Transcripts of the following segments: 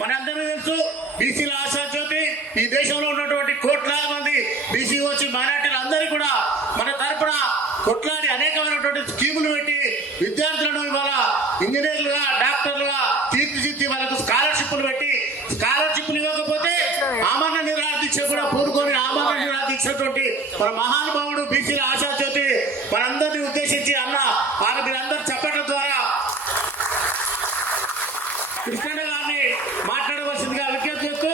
మనందరూ తెలుసు బీసీల ఆశాజ్యోతి. ఈ దేశంలో ఉన్నటువంటి కోట్లాది మంది బీసీ వచ్చి మైనార్టీలు అందరికీ కూడా మన తరపున కొట్లాడి అనేకమైనటువంటి స్కీములు పెట్టి విద్యార్థులను ఇవాళ ఇంజనీర్లుగా డాక్టర్లుగా తీర్చిదిద్ది వాళ్ళకు స్కాలర్షిప్లు పెట్టి స్కాలర్షిప్లు ఇవ్వకపోతే ఆమరణ నిరాహార దీక్ష కూడా పూనుకొని ఆమరణ నిరాహార దీక్షటువంటి మన మహానుభావుడు బీసీల ఆశాజ్యోతి మనందరినీ ఉద్దేశించి అన్న వారు మీరందరూ చెప్పడం ద్వారా కృష్ణ గారిని మాట్లాడవలసిందిగా విజ్ఞప్తి చేస్తూ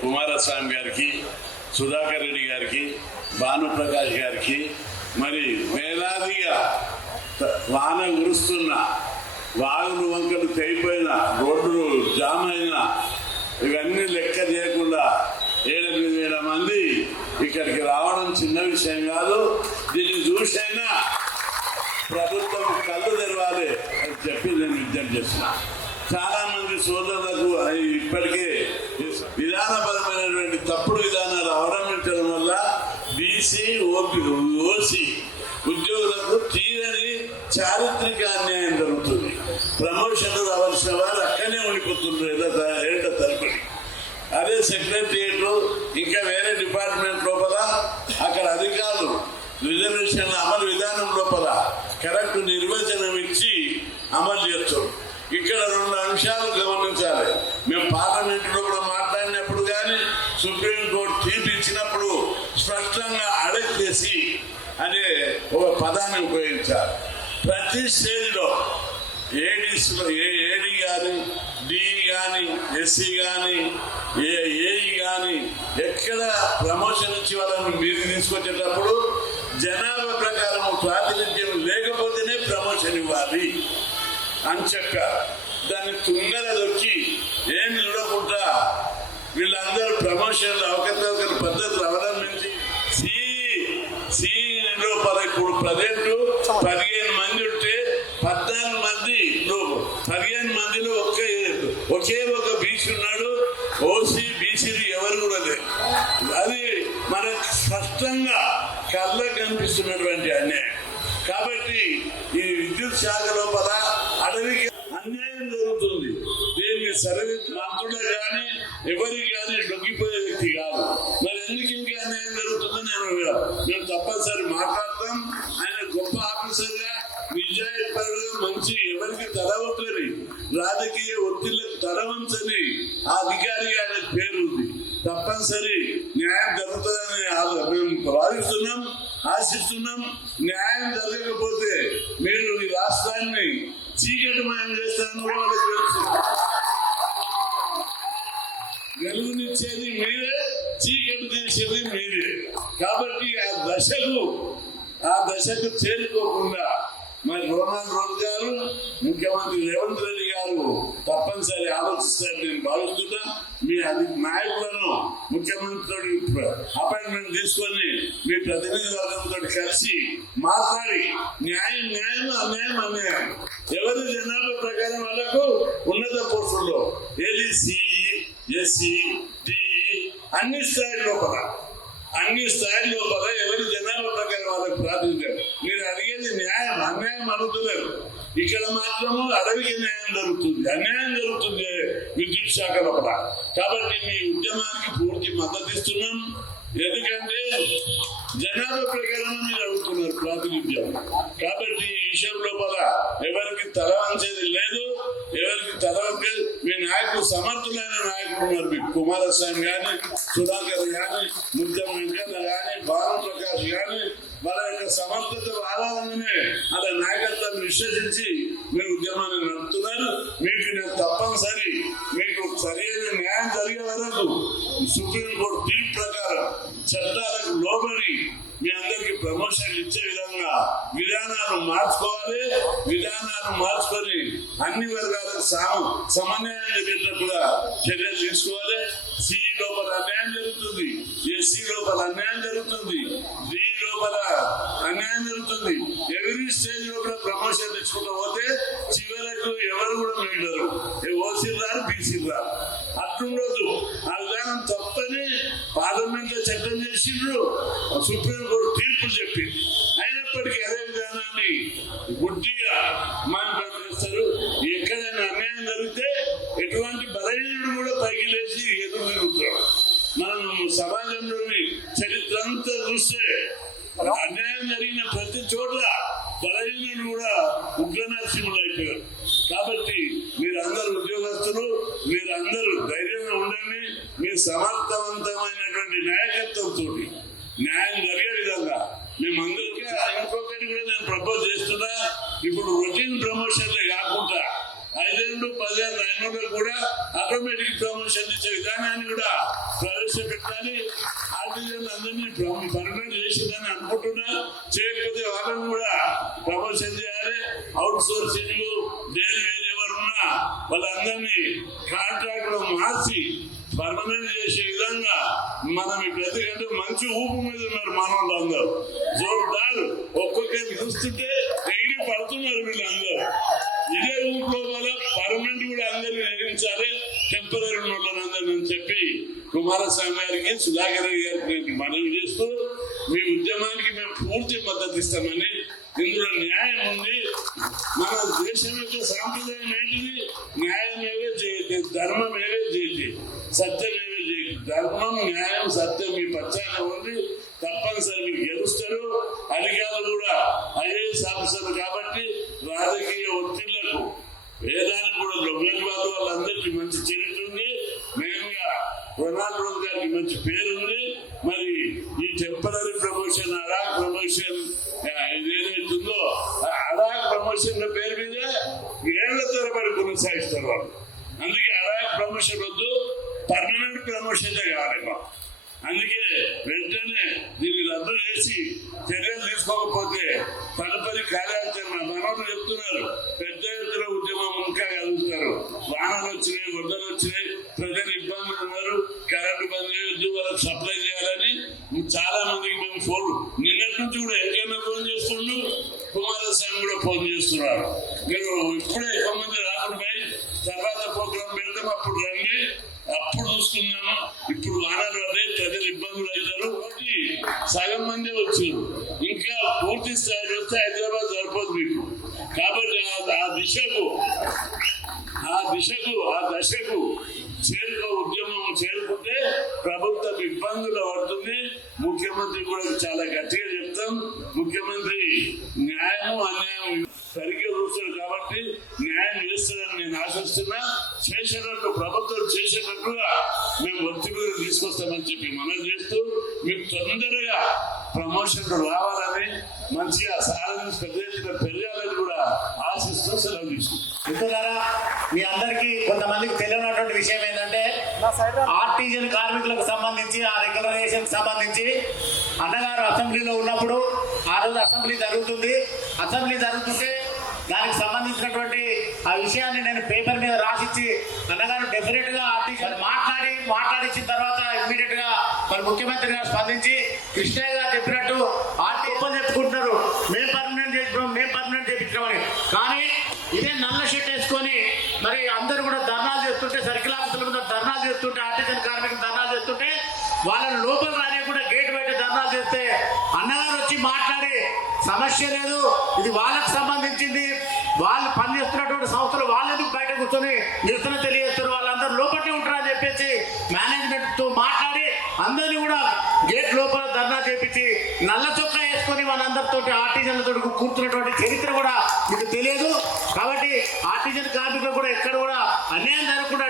కుమారస్వామి గారికి, సుధాకర్ రెడ్డి గారికి, భానుప్రకాష్ గారికి, మరి వేలాదిగా వాన కురుస్తున్న వాగులు వంకలు తెగిపోయిన రోడ్లు జామ్ అయిన ఇవన్నీ లెక్క చేయకుండా 7-8 మంది ఇక్కడికి రావడం చిన్న విషయం కాదు. దీన్ని చూసైనా ప్రభుత్వం కళ్ళు తెరవాలి అని చెప్పి నేను విజ్ఞప్తి చేస్తున్నా. చాలా మంది సోదరులకు ఇప్పటికే విధానపరమైనటువంటి తప్పుడు విధానాలు అవలంబించడం వల్ల బీసీ ఓసీ ఉద్యోగులకు తీరని చారిత్రక అన్యాయం జరుగుతుంది. ప్రమోషన్లు రావాల్సిన వారు అక్కడనే ఉండిపోతున్నారు ఏట తరబడి. అదే సెక్రటరియట్ ఇంకా వేరే డిపార్ట్మెంట్ లోపల అక్కడ అధికారులు రిజర్వేషన్ల అమలు విధానం లోపల కరెక్ట్ నిర్వచనం ఇచ్చి అమలు చేస్తారు. ఇక్కడ 2 అంశాలు గమనించాలి. మేము పార్లమెంటులో కూడా మాట్లాడినప్పుడు కానీ సుప్రీంకోర్టు తీర్పు ఇచ్చినప్పుడు స్పష్టంగా అడగేసి అనే ఒక పదాన్ని ఉపయోగించాలి. ప్రతి స్టేజ్లో ఏడీసీలో ఏడీ కానీ డిఈ కానీ ఎస్సీ కానీ ఏఈ కానీ ఎక్కడ ప్రమోషన్ ఇచ్చి వాళ్ళని మీరు తీసుకొచ్చేటప్పుడు జనాభా ప్రకారం ప్రాతినిధ్యం లేకపోతేనే ప్రమోషన్ ఇవ్వాలి అని చెప్పారు. దాన్ని తుంగల దొక్కి ఏం చూడకుండా వీళ్ళందరూ ప్రమోషన్లు అవకతవకల పద్ధతులు అవలంబించి లోపల ఇప్పుడు ప్రజెంట్ 15 మంది ఉంటే 14 మంది 15 మందిలో ఒకే ఒక బీసీ ఉన్నాడు. ఓసీ బీసీలు ఎవరు కూడా లేదు. అది మనకు స్పష్టంగా కళ్ళకు కనిపిస్తున్నటువంటి అన్యాయం. కాబట్టి ఈ విద్యుత్ శాఖ లోపల అడవికి అన్యాయం జరుగుతుంది. దీన్ని సర్వీస్ మంత్రులే కానీ ఎవరికి కానీ డొక్కిపోయే వ్యక్తి కాదు. మరి ఎందుకు ఇంకా అన్యాయం జరుగుతుందో మేము తప్పనిసరి మాట్లాడతాం. ఆయన గొప్ప ఆఫీసర్గా విజయపరుగా మంచి ఎవరికి తలవంచని రాజకీయ ఒత్తిళ్లకు తలవంచని ఆ అధికారి ఆయన పేరు ఉంది. తప్పనిసరి న్యాయం జరుగుతుందని మేము భావిస్తున్నాం, ఆశిస్తున్నాం. న్యాయం జరగకపోతే మీరు ఈ రాష్ట్రాన్ని చీకటిమయం చేస్తారని వాళ్ళకి తెలుసు. వెలుగునిచ్చేది మీరే, చీకటి తీసేది మీరే. కాబట్టి ఆ దశకు చేరుకోకుండా మరి రోనాల్డ్ రోడ్ గారు, ముఖ్యమంత్రి రేవంత్ రెడ్డి గారు తప్పనిసరి ఆలోచిస్తారని నేను భావిస్తున్నా. మీ నాయకులను ముఖ్యమంత్రి అపాయింట్మెంట్ తీసుకొని మీ ప్రతినిధి వర్గంతో కలిసి మాట్లాడి న్యాయం అన్యాయం ఎవరి జనాభా ప్రకారం వాళ్ళకు ఉన్నత పోస్టుల్లో ఏది సిఈ ఎస్సీ డిఈ అన్ని స్థాయి లోపల ఎవరి జనాభా ప్రకారం వాళ్ళకి ప్రాతినిధ్యం. మీరు అడిగేది న్యాయం, అన్యాయం అడుగుతున్నారు. ఇక్కడ మాత్రము అడవికి న్యాయం జరుగుతుంది, అన్యాయం జరుగుతుంది విద్యుత్ శాఖ లోపల. కాబట్టి మీ ఉద్యమానికి పూర్తి మద్దతు ఇస్తున్నాం. ఎందుకంటే జనాభా ప్రకారం మీరు అడుగుతున్నారు ప్రాతినిధ్యం. కాబట్టి ఈ విషయం లోపల ఎవరికి తల వంచేది లేదు, ఎవరికి తల వంచేది. మీ నాయకులు సమర్థులైన నాయకులు ఉన్నారు. మీకు కుమారస్వామి కానీ, సుధాకర్ కానీ, ముత్యం వెంకన్న కానీ, భానుప్రకాష్ కానీ వాళ్ళ యొక్క సమర్థత ఆధారంగానే అలా నాయకత్వాన్ని విశ్వసించి మీరు ఉద్యమాన్ని నడుపుతున్నారు. మీకు నేను తప్పనిసరి మీకు సరైన న్యాయం జరిగే వరకు సుప్రీంకోర్టు తీర్పు ప్రకారం చట్టాలకు లోబడి మీ అందరికీ ప్రమోషన్ ఇచ్చే విధంగా విధానాలు మార్చుకోవాలి. విధానాలు మార్చుకొని అన్ని వర్గాలకు సమన్వయం జరిగేటట్టుగా చర్యలు తీసుకోవాలి. సిఈ లోపల అన్యాయం జరుగుతుంది, ఎస్సీ లోపల అన్యాయం జరుగుతుంది, డి లోపల అన్యాయం జరుగుతుంది. ఎవరి స్టేజ్ లోపల ప్రమోషన్ తెచ్చుకుంటూ పోతే చివరకు ఎవరు కూడా మిగలరు. ఓసీ రారు, బీసీ రారు. అట్లుండదు. ఆ విధానం తప్పని పార్లమెంట్ లో చట్టం చేసిండ్రు, సుప్రీంకోర్టు తీర్పు చెప్పింది. అయినప్పటికీ అదే విధానాన్ని గుడ్డిగా మాట్లాడేస్తారు. ఎక్కడైనా అన్యాయం జరిగితే ఎటువంటి బలహీనుడు కూడా పైకి లేచి ఎదురు తిరుగుతాడు. మనం సమాజంలోని చరిత్ర అంతా చూస్తే అన్యాయం జరిగిన ప్రతి చోట బలహీనుడు కూడా ఉగ్రనరసింహులు అయిపోయారు. కాబట్టి మీరందరూ ఉద్యోగస్తులు, మీరందరూ ధైర్యంగా ఉండండి. మీ సమర్థవంతమైనటువంటి నాయకత్వంతో న్యాయం జరిగే విధంగా మేమందరికీ ఇంకొకటి కూడా నేను ప్రపోజ్ చేస్తున్నా. ఇప్పుడు రొటీన్ ప్రమోషన్లే కాకుండా 5 ఏళ్ళు 10 ఏళ్ళు అయిన కూడా ఆటోమేటిక్ ప్రమోషన్ ఇచ్చే విధానాన్ని కూడా ప్రవేశపెట్టాలి. ఆర్టిజన్ అందరినీ పర్మనెంట్ చేసిందని అనుకుంటున్నా. చేయకపోతే వాళ్ళని కూడా ప్రమోషన్ చేయాలి. అవుట్ సోర్సింగ్ దేని ఎవరున్నా వాళ్ళందరినీ కాంట్రాక్ట్ లో మార్చి పర్మనెంట్ చేసే విధంగా మనం ఎందుకంటే మంచి ఊపు మీద ఉన్నారు మనోళ్ళు అందరూ. జోరుదారు ఒక్కొక్కరిని చూస్తుంటే ఎగిరి పడుతున్నారు వీళ్ళందరూ. ఇదే ఊపులో వల్ల పర్మనెంట్ కూడా అందరినీ నిర్మించాలి, టెంపరీ వాళ్ళందరినీ అని చెప్పి కుమారస్వామి గారికి, సుధాకర్ గారికి మనవి చేస్తూ మీ ఉద్యమానికి మేము పూర్తి మద్దతు ఇస్తామని. ఇందులో న్యాయం ఉంది. మన దేశం యొక్క సాంప్రదాయం ఏంటిది? న్యాయమేవే జయతే, ధర్మమేవే జయతే, సత్యమేవే జయతే. ధర్మం, న్యాయం, సత్యం మీ పక్షాన ఉంది. తప్పనిసరి మీరు గెలుస్తారు. అధికారులు కూడా ఐఏఎస్ ఆఫీసర్లు కాబట్టి రాజకీయ ఒత్తిళ్లకు వేదానికి కూడా లొంగనివాదు వాళ్ళందరికీ మంచి చరిత్ర ఉంది. మెయిన్గా రొనాల్డ్ రోజ్ గారికి మంచి పేరుంది. మరి ఈ టెంపరీ ప్రమోషన్, అడాక్ ప్రమోషన్ ఏదైతుందో అడాక్ ప్రమోషన్ పేరు మీద ఏళ్ల తరబడి కొనసాగిస్తారు వాళ్ళు. అందుకే అడాక్ ప్రమోషన్ వద్దు, పర్మనెంట్ ప్రమోషన్ కావాలి మాకు. అందుకే వెంటనే దీన్ని రద్దు చేసి చర్యలు తీసుకోకపోతే తదుపరి కార్యాచరణ మనోళ్ళు చెప్తున్నారు. పెద్ద ఎత్తున ఉద్యమం ఇంకా కలుగుతారు. వానలు వచ్చినాయి, వరదలు వచ్చినాయి, ప్రజలు ఇబ్బందులు ఉన్నారు, కరెంటు బంద్ చేయొద్దు, వాళ్ళకి సప్లై చేయాలని చాలా మందికి మేము ఫోన్ నిన్నటి నుంచి కూడా ఎంకైనా ఫోన్ చేస్తుండ్రు, కుమారస్వామి కూడా ఫోన్ చేస్తున్నారు. మీరు ఇప్పుడే ఎక్కువ మంది రాకుండా తర్వాత ప్రోగ్రాం పెడతాం, అప్పుడు రండి, అప్పుడు చూస్తున్నాము. ఇప్పుడు వానలు పడ్డాయి, ప్రజలు ఇబ్బందులు అవుతారు. సగం మంది వచ్చారు. ఇంకా పూర్తి స్థాయిలో వస్తే హైదరాబాద్ సరిపోదు మీకు. కాబట్టి ఆ దశకు ఉద్యమం చేరుకుంటే ప్రభుత్వం ఇబ్బందులు పడుతుంది. ముఖ్యమంత్రి కూడా చాలా గట్టిగా చెప్తాం. ముఖ్యమంత్రి న్యాయం అన్యాయం సరిగ్గా చూస్తారు కాబట్టి న్యాయం చేస్తారని నేను ఆశిస్తున్నా. చేసేటట్టు ప్రభుత్వం చేసేటట్టుగా మేము ఒత్తిడి తీసుకొస్తామని చెప్పి మనం చేస్తూ మీకు తొందరగా ప్రమోషన్లు రావాలని, మంచిగా సాధన పెద్ద ఎత్తున పెరగాలని కూడా ఆశిస్తూ సెలవు తీసుకుంటాం. మిత్రులారా, మీ అందరికీ కొంతమందికి తెలియనటువంటి విషయం ఏంటంటే ఆర్టిజన్ కార్మికులకు సంబంధించి ఆ రెగ్యులరైజేషన్ సంబంధించి అన్నగారు అసెంబ్లీలో ఉన్నప్పుడు ఆ రోజు అసెంబ్లీ జరుగుతుంటే దానికి సంబంధించినటువంటి ఆ విషయాన్ని నేను పేపర్ మీద రాసిచ్చి అన్నగారు డెఫినెట్ గా ఆర్టిజన్ మాట్లాడించిన తర్వాత ఇమ్మీడియట్ గా మరి ముఖ్యమంత్రి గారు స్పందించి కృష్ణయ్య గారు చెప్పినట్టు ఆర్టిజన్ చెప్పుకుంటున్నారు మేము పర్మనెంట్ చేయించామని. కానీ ఇదే నల్ల షర్ట్ వేసుకొని మరి అందరూ కూడా ధర్నాలు చేస్తుంటే, సర్కిల్ ఆఫీసుల మీద ధర్నాలు చేస్తుంటే, ఆర్టిజన్ కార్మికులు ధర్నాలు చేస్తుంటే వాళ్ళని లోపల రాని కూడా గేట్ బయట ధర్నాలు చేస్తే అన్నగారు వచ్చి మాట్లాడి సమస్య లేదు, ఇది వాళ్ళకు సంబంధించింది, వాళ్ళు పనిచేస్తున్నటువంటి సంస్థలు వాళ్ళెందుకు బయట కూర్చొని నిరసన తెలియజేస్తారు, వాళ్ళందరూ లోపలనే ఉంటారని చెప్పేసి మేనేజ్మెంట్ తో మాట్లాడి అందరినీ కూడా గేట్ లోపల ధర్నా చేపించి నల్ల చొక్కా వేసుకొని వాళ్ళందరితో ఆర్టిజన్లతో కూర్చున్నటువంటి చరిత్ర కూడా మీకు తెలియదు. కాబట్టి ఆర్టిజన్ కార్మికులు కూడా ఎక్కడ కూడా అన్యాయం జరగకుండా